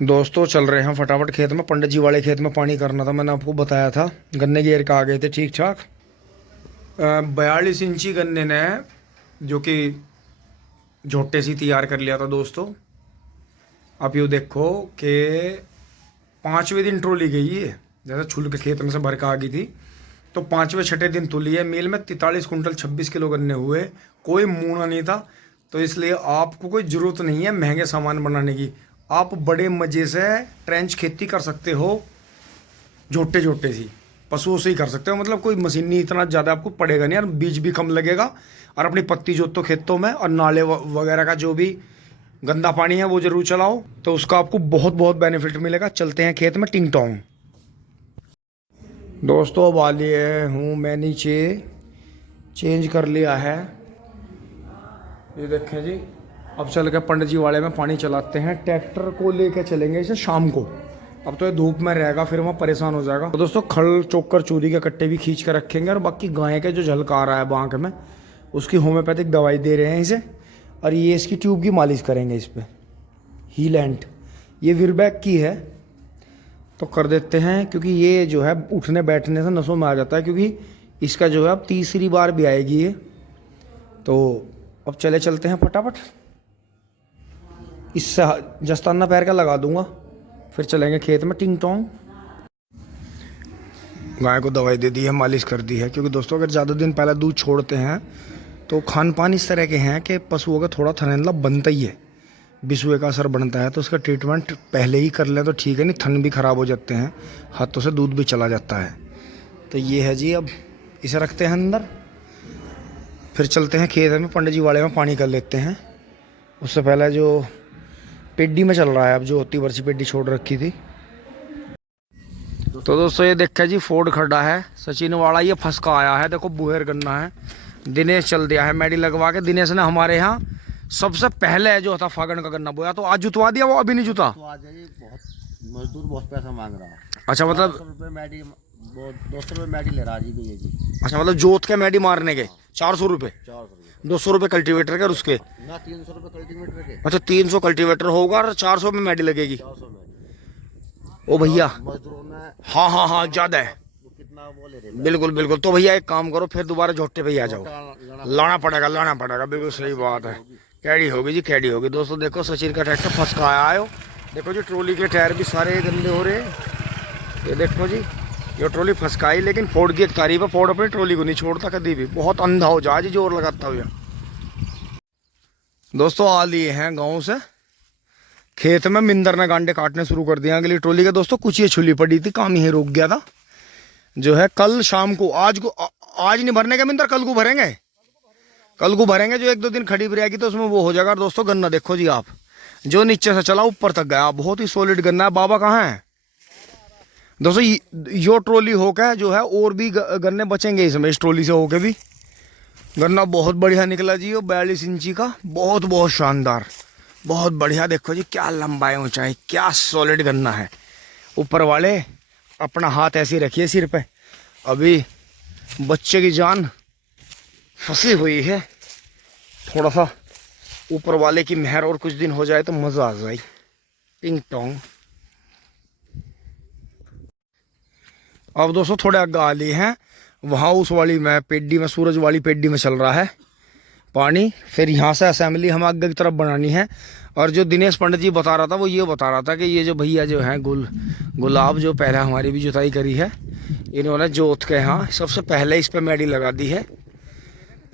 दोस्तों चल रहे हैं फटाफट खेत में। पंडित जी वाले खेत में पानी करना था, मैंने आपको बताया था। गन्ने गिर के आ गए थे ठीक ठाक। 42 इंची गन्ने ने जो कि झोटे सी तैयार कर लिया था दोस्तों। आप यूँ देखो कि 5वें दिन ट्रोली गई है, जैसे छुल के खेत में से भर के आ गई थी, तो 5वें छठे दिन तुली है। मील में 43 कुंटल 26 किलो गन्ने हुए। कोई मूना नहीं था। तो इसलिए आपको कोई ज़रूरत नहीं है महंगे सामान बनाने की। आप बड़े मज़े से ट्रेंच खेती कर सकते हो, झोटे झोटे सी पशुओं से ही कर सकते हो। मतलब कोई मशीनी इतना ज़्यादा आपको पड़ेगा नहीं, और बीज भी कम लगेगा। और अपनी पत्ती जोतो खेतों में, और नाले वगैरह का जो भी गंदा पानी है वो जरूर चलाओ, तो उसका आपको बहुत बहुत बेनिफिट मिलेगा। चलते हैं खेत में टिंग टोंग। दोस्तों अब आ लिए हूँ मैं नीचे, चेंज कर लिया है। ये देखें जी, अब चल के पंडित जी वाले में पानी चलाते हैं। ट्रैक्टर को लेके चलेंगे इसे शाम को। अब तो ये धूप में रहेगा, फिर वहाँ परेशान हो जाएगा। तो दोस्तों खल चोकर चूरी के कट्टे भी खींच के रखेंगे, और बाकी गाय के जो झलका आ रहा है बांक में, उसकी होम्योपैथिक दवाई दे रहे हैं इसे। और ये इसकी ट्यूब की मालिश करेंगे इस पर। हीलैंड ये विरबैक की है, तो कर देते हैं, क्योंकि ये जो है उठने बैठने से नसों में आ जाता है। क्योंकि इसका जो है अब तीसरी बार भी आएगी ये। तो अब चलते हैं फटाफट। इससे जस्ताना पैर का लगा दूंगा, फिर चलेंगे खेत में टिंग टोंग। गाय को दवाई दे दी है, मालिश कर दी है। क्योंकि दोस्तों अगर ज़्यादा दिन पहले दूध छोड़ते हैं तो खान पान इस तरह के हैं कि पशुओं का थोड़ा थनैला बनता ही है, बिसुए का असर बनता है। तो उसका ट्रीटमेंट पहले ही कर लें तो ठीक है, नहीं थन भी ख़राब हो जाते हैं, हाथों से दूध भी चला जाता है। तो ये है जी, अब इसे रखते हैं अंदर, फिर चलते हैं खेत में पंडित जी वाले में पानी कर लेते हैं। उससे पहले जो पेड्डी में चल रहा है, अब जो होती वर्षी पेड्डी छोड़ रखी थी। तो दोस्तों ये देखा जी, फोर्ड खड़ा है सचिन वाला, ये फंसका आया है। देखो बुहेर गन्ना है, दिनेश चल दिया है मेडी लगवा के। दिनेश ने हमारे यहाँ सबसे पहले जो था फागण का गन्ना बोया, तो आज जुतवा दिया, वो अभी नहीं जुता। तो आज जी बहुत मजदूर बहुत पैसा मांग रहा है। अच्छा मतलब 200 रुपये मैडी, 200 रुपये मैडी ले रहा जी भैया जी। अच्छा मतलब जोत के मैडी मारने के 400 रुपये, 400 रुपये 200 रुपये कल्टीवेटर के, और उसके ना 300 रुपये कल्टीमीटर के। अच्छा 300 कल्टीवेटर होगा, और 400 में मैडी लगेगी। 400 मैडी ओ भैया, मजदूरों में हाँ हाँ हाँ ज़्यादा है, वो कितना वो ले रहे। बिल्कुल बिल्कुल। तो भैया एक काम करो, फिर दोबारा झोटे पे ही आ जाओ। लाना पड़ेगा, बिल्कुल सही बात है। कैडी होगी जी, कैडी होगी। दोस्तों देखो सचिन का ट्रैक्टर फंस का आया है। देखो जी ट्रॉली के टायर भी सारे गंदे हो रहे हैं। ये देखो जी, ये ट्रॉली फंसकाई, लेकिन फोर्ड की एक तारीफ है, फोर्ड अपनी ट्रॉली को नहीं छोड़ता कभी भी। बहुत अंधा हो जा जी, जोर लगाता हुआ। दोस्तों आ लिए हैं गाँव से खेत में, मिंदर ने गांडे काटने शुरू कर दिया अगली ट्रॉली के। दोस्तों कुछ ये छुली पड़ी थी, काम यही रुक गया था। जो है कल शाम को, आज नहीं भरने का मिंदर, कल को भरेंगे। कल को भरेंगे, जो 1-2 दिन खड़ी भी रहेगी तो उसमें वो हो जाएगा। दोस्तों गन्ना देखो जी आप, जो नीचे से चला ऊपर तक गया, बहुत ही सॉलिड गन्ना है। बाबा कहाँ है दोस्तों? यो ट्रॉली होकर जो है और भी गन्ने बचेंगे इसमें, इस ट्रॉली से होके भी। गन्ना बहुत बढ़िया निकला जी, वो 42 इंची का, बहुत बहुत शानदार, बहुत बढ़िया। देखो जी क्या लंबाई ऊंचाई, क्या सॉलिड गन्ना है। ऊपर वाले अपना हाथ ऐसे रखिए सिर पे, अभी बच्चे की जान फंसी हुई है। थोड़ा सा ऊपर वाले की मेहर और कुछ दिन हो जाए तो मज़ा आ जाए। टिंग टोंग। अब दोस्तों थोड़े आगे आ लिए हैं, वहाँ उस वाली में पेड्डी में, सूरज वाली पेड्डी में चल रहा है पानी। फिर यहाँ से असेंबली हमें आगे की तरफ बनानी है। और जो दिनेश पंडित जी बता रहा था, वो ये बता रहा था कि ये जो भैया जो हैं गुलाब, जो पहले हमारी भी जुताई करी है, इन्होंने जोत के यहाँ सबसे पहले इस पर मैडी लगा दी है।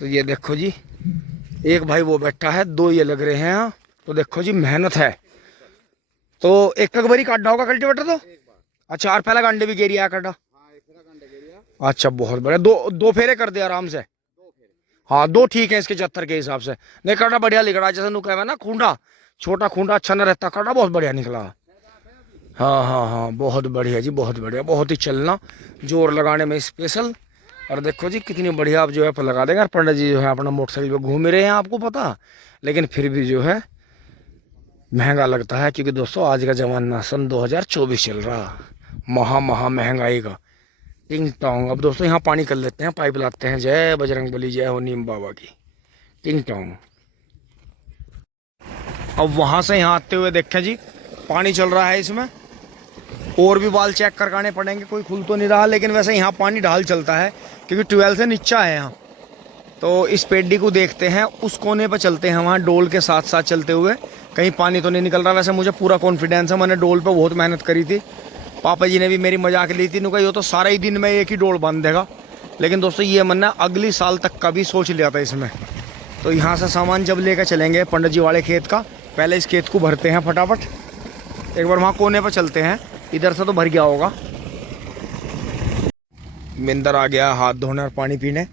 तो ये देखो जी, एक भाई वो बैठा है, 2 ये लग रहे हैं यहाँ। तो देखो जी मेहनत है। तो एक बारी काटा होगा कल्टीवेटर तो? अच्छा, और पहला गांडे भी गेरिया काटा? अच्छा बहुत बढ़िया। दो फेरे कर दे आराम से। हाँ 2 ठीक है इसके 74 के हिसाब से। नहीं काटा बढ़िया लिख रहा है, जैसे नु कहे ना खूंडा, छोटा खूंडा अच्छा न रहता, काटा बहुत बढ़िया निकला। हाँ हाँ हाँ बहुत बढ़िया जी, बहुत बढ़िया, बहुत ही चलना, जोर लगाने में स्पेशल। और देखो जी कितनी बढ़िया आप जो है लगा देंगे। और पंडित जी जो है अपना मोटरसाइकिल पे घूम रहे हैं, आपको पता, लेकिन फिर भी जो है महंगा लगता है। क्योंकि दोस्तों आज का जमाना सन 2024 चल रहा, महा महंगाई का। टिंग टोंग। अब दोस्तों यहाँ पानी कर लेते हैं, पाइप लाते हैं। जय बजरंगबली, जय हो नीम बाबा की। टिंग टोंग। अब वहाँ से यहाँ आते हुए देखें जी, पानी चल रहा है इसमें। और भी बाल चेक करवाने पड़ेंगे, कोई खुल तो नहीं रहा, लेकिन वैसे यहाँ पानी ढाल चलता है क्योंकि 12 से नीचा है यहाँ। तो इस पेड्डी को देखते हैं, उस कोने पर चलते हैं, वहाँ डोल के साथ साथ चलते हुए, कहीं पानी तो नहीं निकल रहा। वैसे मुझे पूरा कॉन्फिडेंस है, मैंने डोल पे बहुत मेहनत करी थी। पापा जी ने भी मेरी मजाक ली थी, नुका ये तो सारा ही दिन में एक ही डोल बांध देगा। लेकिन दोस्तों ये मैंने अगली साल तक का भी सोच लिया था इसमें। तो यहाँ से सामान जब लेकर चलेंगे पंडित जी वाले खेत का, पहले इस खेत को भरते हैं फटाफट। एक बार वहाँ कोने पर चलते हैं, इधर से तो भर गया होगा। मिंदर आ गया हाथ धोने और पानी पीने।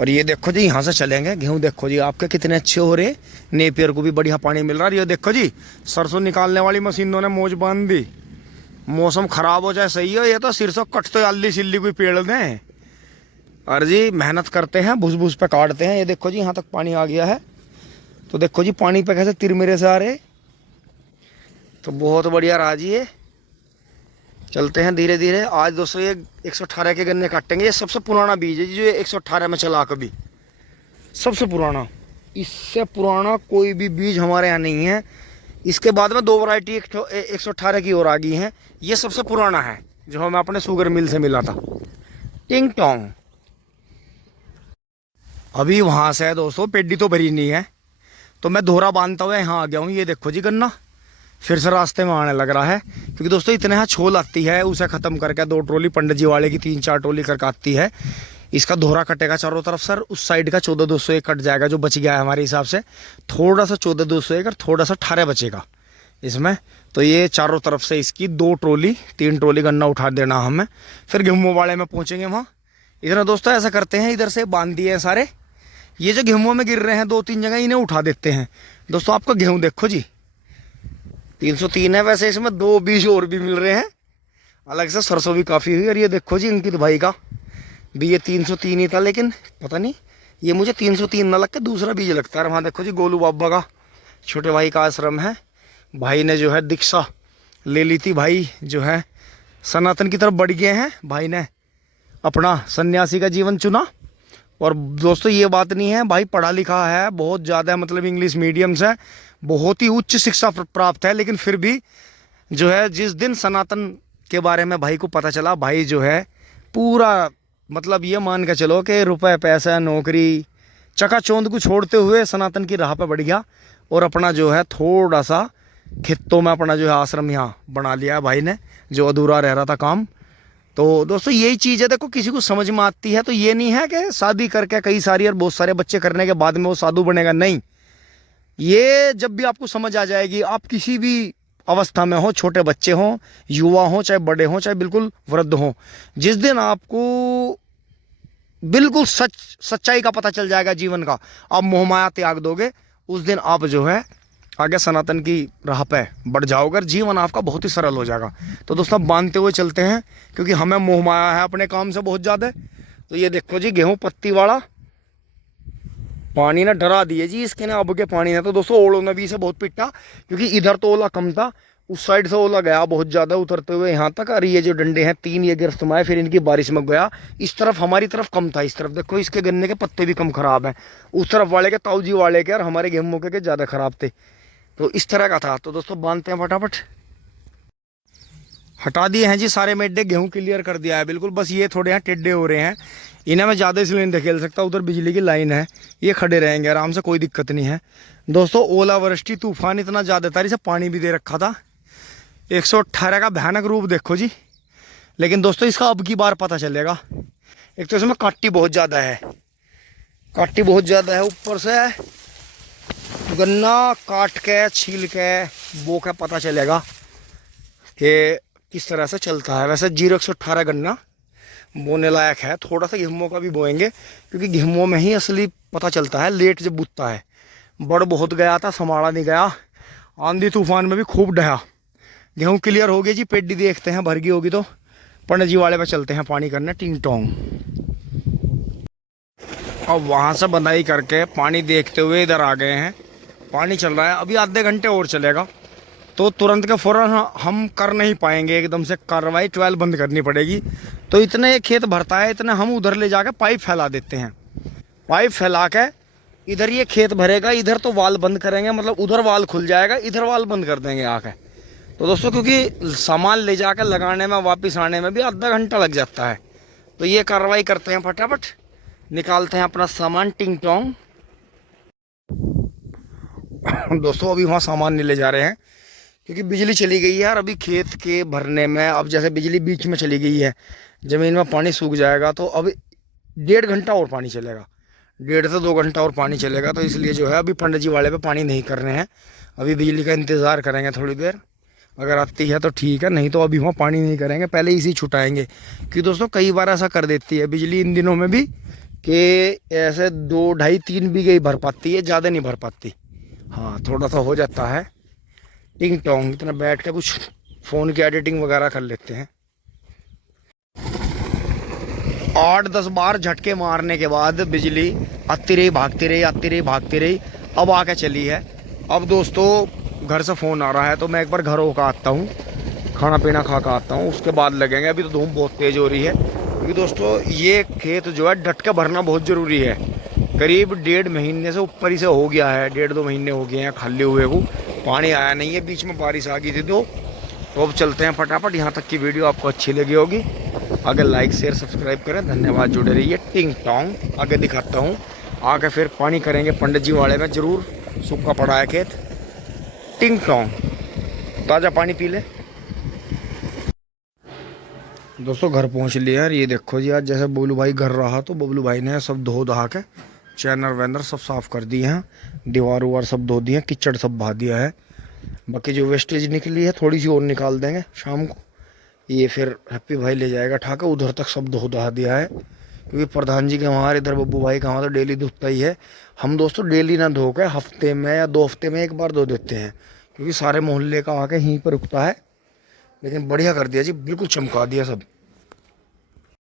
और ये देखो जी, यहाँ से चलेंगे। गेहूँ देखो जी आपके कितने अच्छे हो रहे, नेपियर को भी बढ़िया पानी मिल रहा है। ये देखो जी, सरसों निकालने वाली मशीनों ने मौज बांध दी। मौसम खराब हो चाहे सही हो, ये तो सिरसों कट तो अल्ली सिल्ली कोई पेड़ दें। और जी मेहनत करते हैं, भुस भुस पे काटते हैं। ये देखो जी यहाँ तक पानी आ गया है। तो देखो जी पानी पे कैसे तिरमिरे से आ रहे। तो बहुत बढ़िया रहा जी। ये चलते हैं धीरे धीरे। आज दोस्तों ये 118 के गन्ने काटेंगे। ये सबसे पुराना बीज है जी जो 118 में चला, कभी सबसे पुराना। इससे पुराना कोई भी बीज हमारे यहाँ नहीं है। इसके बाद में 2 वैरायटी 118 की और आ गई हैं। ये सबसे पुराना है जो हमें अपने शुगर मिल से मिला था। टिंग टोंग। अभी वहाँ से दोस्तों पेड्डी तो भरी नहीं है, तो मैं दोहरा बांधता हुआ यहाँ आ गया हूँ। ये देखो जी गन्ना फिर से रास्ते में आने लग रहा है, क्योंकि दोस्तों इतने यहाँ छोल आती है, उसे ख़त्म करके 2 ट्रॉली पंडित जी वाले की 3-4 ट्रॉली करके आती है। इसका दोहरा कटेगा चारों तरफ सर। उस साइड का 14,201 कट जाएगा जो बच गया है हमारे हिसाब से। थोड़ा सा 14,201 और थोड़ा सा 18 बचेगा इसमें। तो ये चारों तरफ से इसकी 2 ट्रॉली 3 ट्रॉली गन्ना उठा देना हमें। फिर गेहूँ वाले में पहुँचेंगे वहाँ। इधर दोस्तों ऐसा करते हैं, इधर से बांध दिए हैं सारे। ये जो गेहूँ में गिर रहे हैं 2-3 जगह, इन्हें उठा देते हैं। दोस्तों आपका गेहूँ देखो जी 303 है। वैसे इसमें 2 बीज और भी मिल रहे हैं अलग से। सरसों भी काफ़ी हुई। और ये देखो जी अंकित भाई का भी ये 303 ही था, लेकिन पता नहीं ये मुझे 303 ना लग के दूसरा बीज लगता है। वहाँ देखो जी गोलू बाबा का छोटे भाई का आश्रम है। भाई ने जो है दीक्षा ले ली थी। भाई जो है सनातन की तरफ बढ़ गए हैं। भाई ने अपना सन्यासी का जीवन चुना। और दोस्तों ये बात नहीं है, भाई पढ़ा लिखा है बहुत ज़्यादा, मतलब इंग्लिश मीडियम से बहुत ही उच्च शिक्षा प्राप्त है। लेकिन फिर भी जो है जिस दिन सनातन के बारे में भाई को पता चला, भाई जो है पूरा मतलब ये मान के चलो कि रुपए पैसा नौकरी चकाचौंध को छोड़ते हुए सनातन की राह पे बढ़ गया। और अपना जो है थोड़ा सा खेतों में अपना जो है आश्रम यहाँ बना लिया है भाई ने, जो अधूरा रह रहा था काम। तो दोस्तों यही चीज़ है, देखो किसी को समझ में आती है तो ये नहीं है कि शादी करके कई सारी और बहुत सारे बच्चे करने के बाद में वो साधु बनेगा, नहीं। ये जब भी आपको समझ आ जाएगी, आप किसी भी अवस्था में हो, छोटे बच्चे हों, युवा हों, चाहे बड़े हों, चाहे बिल्कुल वृद्ध हों, जिस दिन आपको बिल्कुल सच्चाई का पता चल जाएगा जीवन का, आप मोहमाया त्याग दोगे, उस दिन आप जो है आगे सनातन की राह पे बढ़ जाओगे। जीवन आपका बहुत ही सरल हो जाएगा। तो दोस्तों बांधते हुए चलते हैं, क्योंकि हमें मोहमाया है अपने काम से बहुत ज़्यादा। तो ये देखो जी गेहूँ पत्ती वाला पानी ने डरा दिए जी इसके ने, अब के पानी ने। तो दोस्तों ओलों ने भी इसे बहुत पिटा, क्योंकि इधर तो ओला कम था, उस साइड से ओला गया बहुत ज़्यादा उतरते हुए यहाँ तक। और ये जो डंडे हैं 3 ये गिरफ्त में आए, फिर इनकी बारिश में गया। इस तरफ हमारी तरफ कम था, इस तरफ देखो इसके गन्ने के पत्ते भी कम खराब हैं। उस तरफ वाले के ताऊ जी वाले के और हमारे गेहूँ के ज़्यादा खराब थे। तो इस तरह का था। तो दोस्तों बांधते हैं फटाफट। हटा दिए हैं जी सारे मेड्डे, गेहूं क्लियर कर दिया है बिल्कुल। बस ये थोड़े यहाँ टेढ़े हो रहे हैं, इन्हें मैं ज़्यादा इसलिए नहीं धकेल सकता। उधर बिजली की लाइन है, ये खड़े रहेंगे आराम से, कोई दिक्कत नहीं है। दोस्तों ओलावृष्टि तूफान इतना ज़्यादा था, इसे पानी भी दे रखा था। 118 का भयानक रूप देखो जी। लेकिन दोस्तों इसका अब की बार पता चलेगा। एक तो इसमें काटी बहुत ज़्यादा है, काटी बहुत ज़्यादा है। ऊपर से गन्ना काट के छील के बो के पता चलेगा कि किस तरह से चलता है। वैसे 0-118 गन्ना बोने लायक है। थोड़ा सा गेहूं का भी बोएंगे, क्योंकि गेहूं में ही असली पता चलता है लेट जब बुतता है। बड़ बहुत गया था, संभाला नहीं गया, आंधी तूफान में भी खूब डहा। गेहूं क्लियर हो गई जी, पेड्डी देखते हैं भर गई होगी तो पंडित जी वाले पे चलते हैं पानी करने, टिंग टोंग। अब वहाँ से बंदाई करके पानी देखते हुए इधर आ गए हैं। पानी चल रहा है, अभी आधे घंटे और चलेगा। तो तुरंत के फौरन हम कर नहीं पाएंगे, एकदम से कार्रवाई 12 बंद करनी पड़ेगी। तो इतने खेत भरता है, इतने हम उधर ले जाकर पाइप फैला देते हैं। पाइप फैला के इधर ये खेत भरेगा, इधर तो वाल बंद करेंगे, मतलब उधर वाल खुल जाएगा, इधर वाल बंद कर देंगे आके। तो दोस्तों क्योंकि सामान ले जाकर लगाने में वापस आने में भी आधा घंटा लग जाता है, तो ये कार्रवाई करते हैं, फटाफट निकालते हैं अपना सामान टिंग टोंग। दोस्तों अभी वहाँ सामान नहीं ले जा रहे हैं क्योंकि बिजली चली गई है यार अभी खेत के भरने में। अब जैसे बिजली बीच में चली गई है, ज़मीन में पानी सूख जाएगा, तो अब 1.5 घंटा और पानी चलेगा, 1.5 से 2 घंटा और पानी चलेगा। तो इसलिए जो है अभी पंडित जी वाले पे पानी नहीं करने हैं, अभी बिजली का इंतज़ार करेंगे थोड़ी देर, अगर आती है तो ठीक है, नहीं तो अभी वहाँ पानी नहीं करेंगे, पहले इसी छुटाएंगे। क्योंकि दोस्तों कई बार ऐसा कर देती है बिजली इन दिनों में भी कि ऐसे 2, 2.5, 3 बीघे ही भर पाती है, ज़्यादा नहीं भर पाती। हाँ थोड़ा सा हो जाता है टिंग टोंग, इतना बैठ के कुछ फ़ोन की एडिटिंग वगैरह कर लेते हैं। 8-10 बार झटके मारने के बाद बिजली आती रही भागती रही, आती रही भागती रही, अब आके चली है। अब दोस्तों घर से फ़ोन आ रहा है, तो मैं एक बार घर होकर आता हूँ, खाना पीना खा कर आता हूँ, उसके बाद लगेंगे। अभी तो धूप बहुत तेज़ हो रही है, क्योंकि दोस्तों ये खेत जो है डट के भरना बहुत ज़रूरी है। करीब 1.5 महीने से ऊपर ही से हो गया है, 1.5-2 महीने हो गए हैं खाली हुए को, पानी आया नहीं है, बीच में बारिश आ गई थी। तो अब चलते हैं फटाफट। यहाँ तक की वीडियो आपको अच्छी लगी होगी, अगर लाइक शेयर सब्सक्राइब करें, धन्यवाद, जुड़े रहिए। टिंग टोंग आगे दिखाता हूँ, आगे फिर पानी करेंगे पंडित जी वाले में, ज़रूर सूखा पड़ा है खेत। टिंग टोंग ताज़ा पानी पी ले। दोस्तों घर पहुँच लिया यार, ये देखो जी, आज जैसे बबलू भाई घर रहा तो बबलू भाई ने सब धो धा के चैनर वैनर सब साफ़ कर दिए हैं, दीवार उवार सब धो दिए हैं, कीचड़ सब बहा दिया है। बाकी जो वेस्टेज निकली है थोड़ी सी और निकाल देंगे शाम को, ये फिर हैप्पी भाई ले जाएगा ठाकर, उधर तक सब धो धा दिया है। क्योंकि प्रधान जी के वहाँ, इधर बब्बू भाई का वहाँ तो डेली धोता ही है। हम दोस्तों डेली ना धो के हफ्ते में या 2 हफ्ते में एक बार धो देते हैं, क्योंकि सारे मोहल्ले का आके यहीं पर रुकता है। लेकिन बढ़िया कर दिया जी, बिल्कुल चमका दिया सब।